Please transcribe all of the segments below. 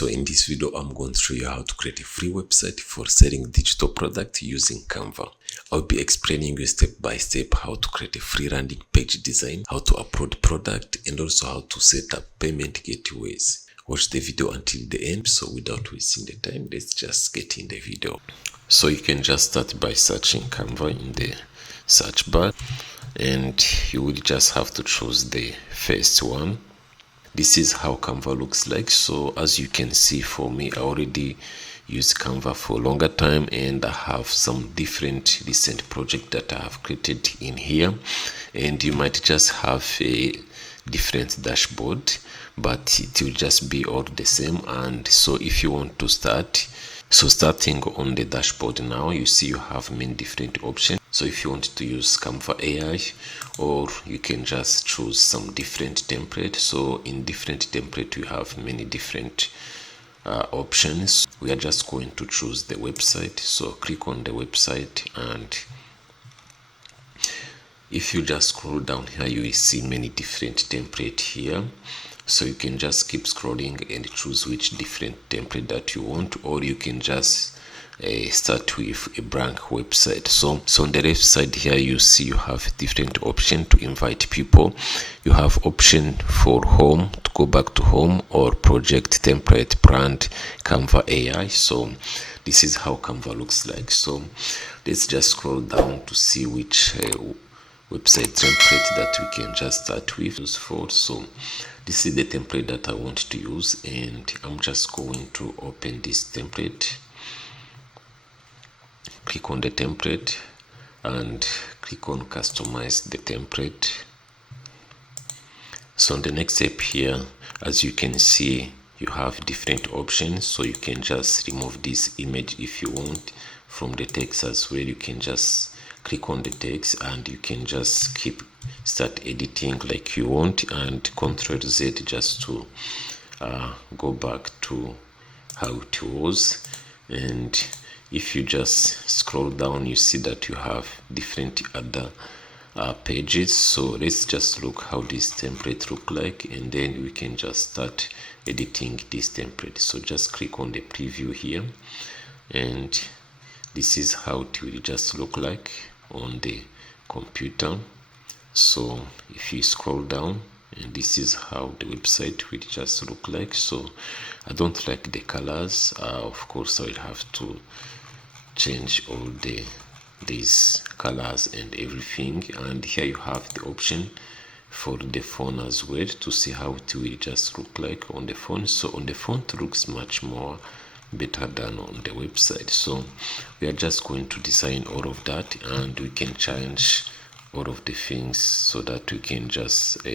So in this video, I'm going to show you how to create a free website for selling digital product using Canva. I'll be explaining you step by step how to create a free landing page design, how to upload product, and also how to set up payment gateways. Watch the video until the end. So without wasting the time, let's just get in the video. So you can just start by searching Canva in the search bar, and you will just have to choose the first one. This is how Canva looks like. So as you can see, for me, I already use Canva for a longer time, and I have some different recent projects that I have created in here, and you might just have a different dashboard, but it will just be all the same. And so if you want to start, so starting on the dashboard now, you see you have many different options. So if you want to use Canva AI, or you can just choose some different template. So in different template, you have many different options. We are just going to choose the website. So click on the website, and if you just scroll down here, you will see many different template here. So you can just keep scrolling and choose which different template that you want, or you can just start with a blank website. So on the left side here, you see you have different option to invite people. You have option for home, to go back to home, or project, template, brand, Canva AI. So this is how Canva looks like. So let's just scroll down to see which website template that we can just start with. So this is the template that I want to use, and I'm just going to open this template. Click on the template and click on customize the template. So on the next step here, as you can see, you have different options. So you can just remove this image if you want from the text as well. You can just click on the text, and you can just start editing like you want, and Ctrl Z just to go back to how it was. And if you just scroll down, you see that you have different other pages. So let's just look how this template look like, and then we can just start editing this template. So just click on the preview here, and this is how it will just look like on the computer. So if you scroll down, and this is how the website will just look like. So I don't like the colors. Of course, I will have to change all these colors and everything. And here you have the option for the phone as well, to see how it will just look like on the phone. So on the phone it looks much more better than on the website. So we are just going to design all of that, and we can change all of the things so that we can just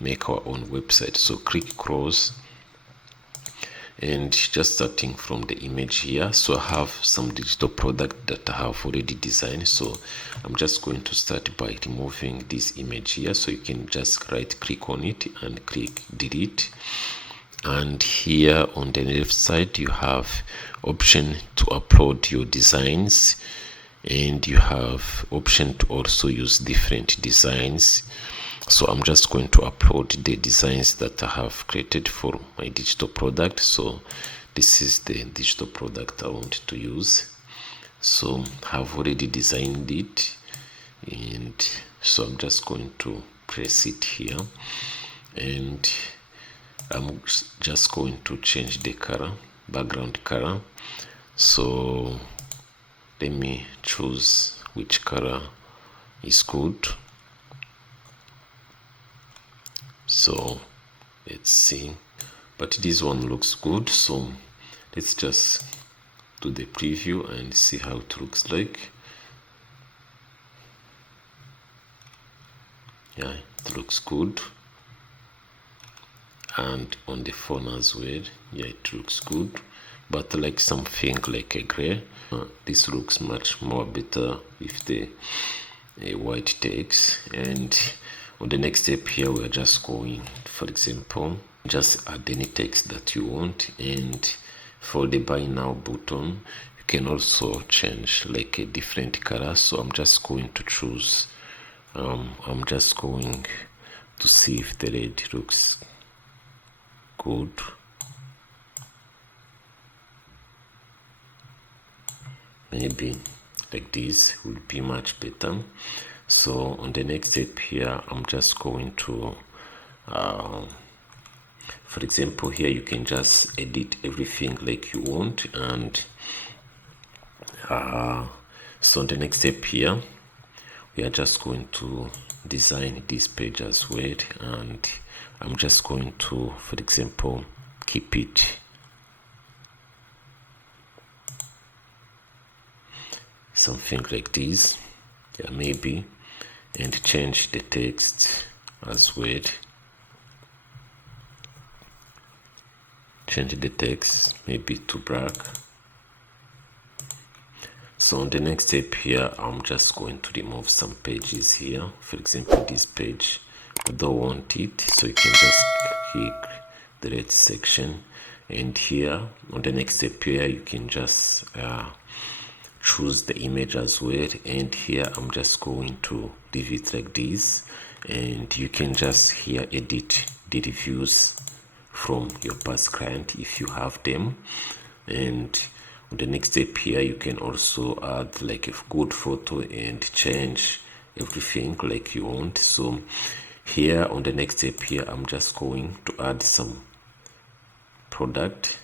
make our own website. So click close, and just starting from the image here, so I have some digital product that I have already designed. So I'm just going to start by removing this image here. So you can just right click on it and click delete. And here on the left side, you have option to upload your designs, and you have option to also use different designs. So I'm just going to upload the designs that I have created for my digital product. So this is the digital product I want to use. So I've already designed it, and so I'm just going to press it here, and I'm just going to change the color, background color. So let me choose which color is good. So let's see, but this one looks good. So let's just do the preview and see how it looks like. Yeah, it looks good. And on the phone as well, yeah, it looks good, but like something like a gray. This looks much more better with the white text. And on the next step here, we are just going, for example, just add any text that you want. And for the buy now button, you can also change like a different color. So I'm just going to choose, I'm just going to see if the red looks good. maybe like this would be much better. So on the next step here, I'm just going to for example, here you can just edit everything like you want. And so on the next step here, we are just going to design this page as well, and I'm just going to, for example, keep it something like this, yeah, maybe, and change the text as well. Change the text maybe to black. So on the next step here, I'm just going to remove some pages here. For example, this page, I don't want it, so you can just click the red section. And here on the next step here, you can just choose the image as well. And here I'm just going to leave it like this, and you can just here edit the reviews from your past client if you have them. And on the next step here, you can also add like a good photo and change everything like you want. So here on the next step here, I'm just going to add some product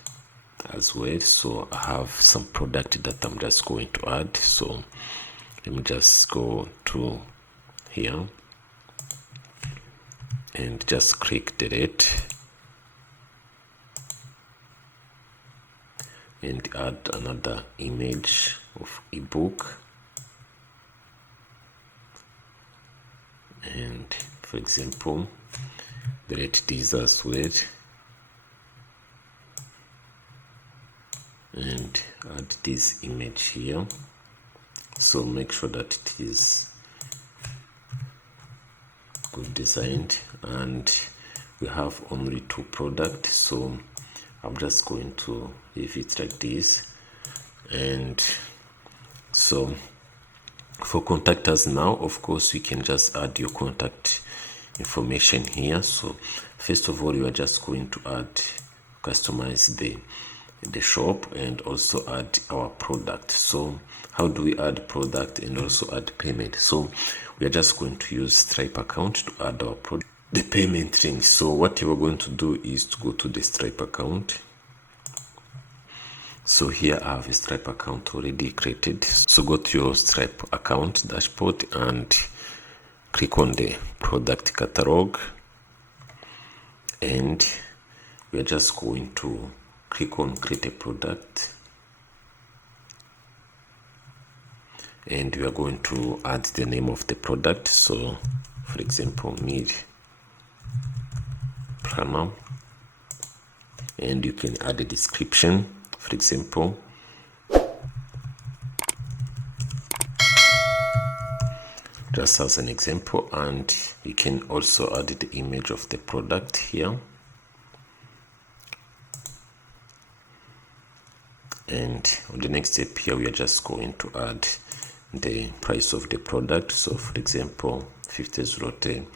as well. So I have some product that I'm just going to add. So let me just go to here and just click delete and add another image of ebook. And for example, delete this as well and add this image here. So make sure that it is good designed, and we have only 2 products, so I'm just going to leave it like this. And so for contact us now, of course, you can just add your contact information here. So first of all, you are just going to customize the shop and also add our product. So how do we add product and also add payment? So we are just going to use Stripe account to add our product, the payment link. So what you are going to do is to go to the Stripe account. So here I have a Stripe account already created. So go to your Stripe account dashboard and click on the product catalog, and we are just going to click on create a product, and we are going to add the name of the product. So for example, meal planner, and you can add a description, for example, just as an example, and you can also add the image of the product here. And on the next step here, we are just going to add the price of the product. So for example, 50 zloty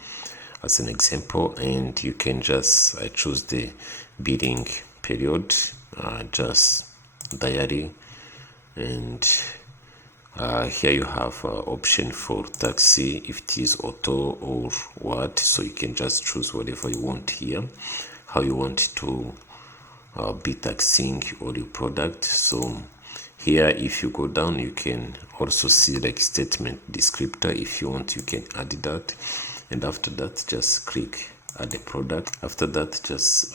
as an example, and you can just choose the billing period, just diary, and here you have option for taxi, if it is auto or what. So you can just choose whatever you want here, how you want to be taxing all your product. So here, if you go down, you can also see like statement descriptor. If you want, you can add that, and after that, just click add the product. After that, just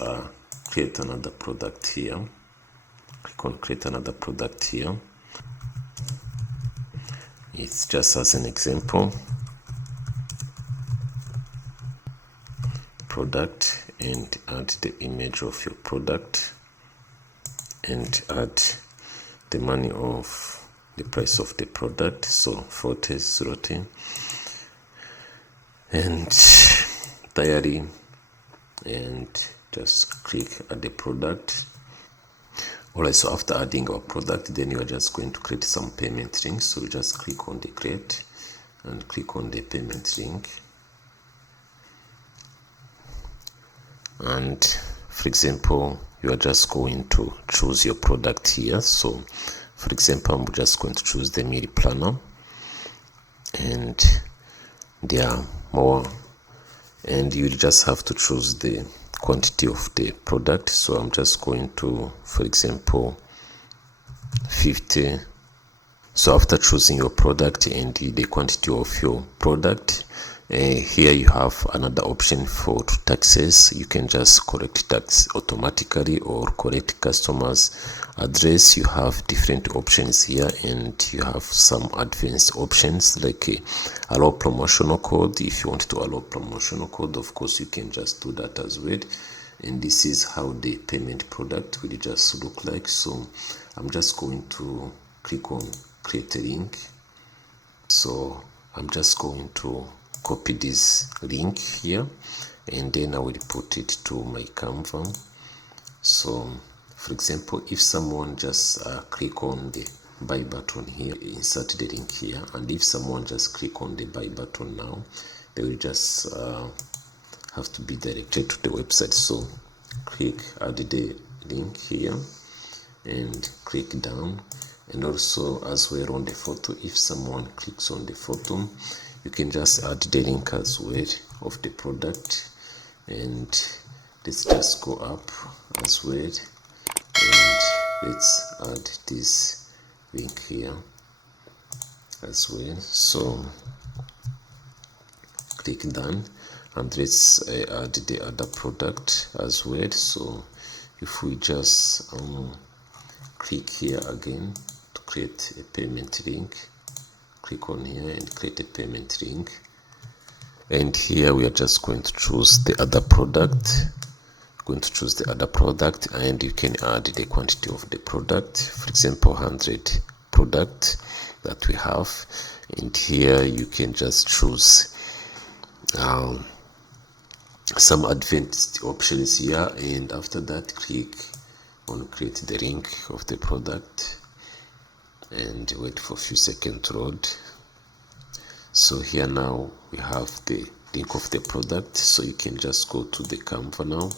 create another product here. Click on create another product here. It's just as an example, product, and add the image of your product and add the money of the price of the product, so 40 zloty, and diary, and just click add the product. Alright, so after adding our product, then you are just going to create some payment links. So just click on the create and click on the payment link, and for example, you are just going to choose your product here. So For example, I'm just going to choose the meal planner, and there are more, and you just have to choose the quantity of the product. So I'm just going to, for example, 50. So after choosing your product and the quantity of your product, here you have another option for taxes. You can just correct tax automatically or correct customers address. You have different options here, and you have some advanced options like allow promotional code. If you want to allow promotional code, of course you can just do that as well. And this is how the payment product will just look like. So I'm just going to click on create a link. So I'm just going to copy this link here, and then I will put it to my Canva. So for example, if someone just click on the buy button here, insert the link here, and if someone just click on the buy button now, they will just have to be directed to the website. So click add the link here and click down. And also as well on the photo, if someone clicks on the photo, you can just add the link as well of the product. And let's just go up as well, and let's add this link here as well. So click done, and let's add the other product as well. So if we just click here again to create a payment link, click on here and create a payment link, and here we are just going to choose the other product. And you can add the quantity of the product, for example 100 product that we have, and here you can just choose some advanced options here, and after that click on create the link of the product and wait for a few seconds to load. So here now we have the link of the product. So you can just go to the Canva now,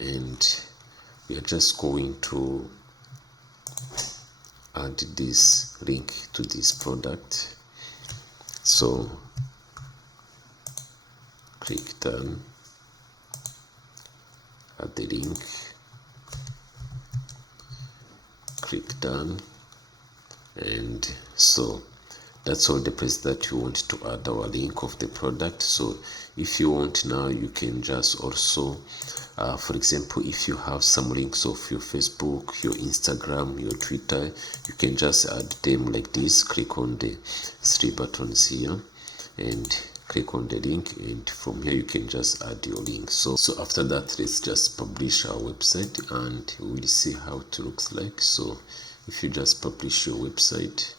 and we are just going to add this link to this product. So click done, add the link, click done, and so that's all the place that you want to add our link of the product. So if you want now, you can just also for example, if you have some links of your Facebook, your Instagram, your Twitter, you can just add them like this. Click on the three buttons here and click on the link, and from here you can just add your link. So after that, let's just publish our website and we'll see how it looks like. So if you just publish your website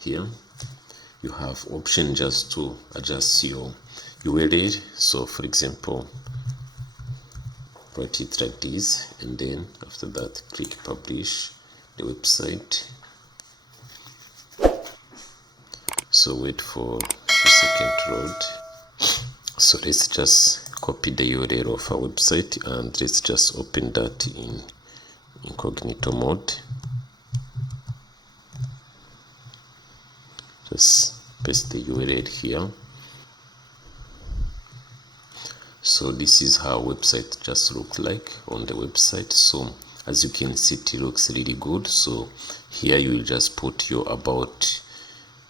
here, you have option just to adjust your URL. So for example, write it like this, and then after that click publish the website. So wait for a few seconds to load. So let's just copy the URL of our website and let's just open that in incognito mode. Just paste the URL here. So this is how website just look like on the website. So as you can see, it looks really good. So here you will just put your about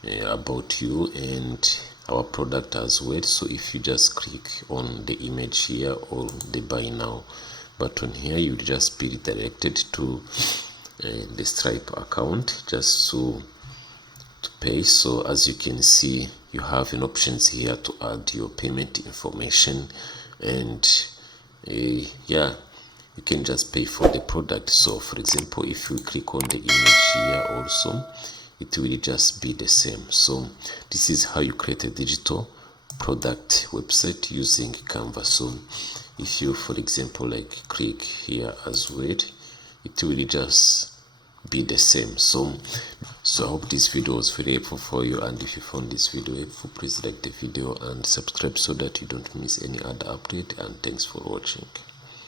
you and our product as well. So if you just click on the image here or the buy now button here, you will just be redirected to the Stripe account just to pay. So as you can see, you have an options here to add your payment information, and yeah, you can just pay for the product. So for example, if you click on the image here also, it will just be the same. So this is how you create a digital product website using Canva. So if you, for example, like click here as well, it will just be the same. So I hope this video was very helpful for you, and if you found this video helpful, please like the video and subscribe so that you don't miss any other update, and thanks for watching.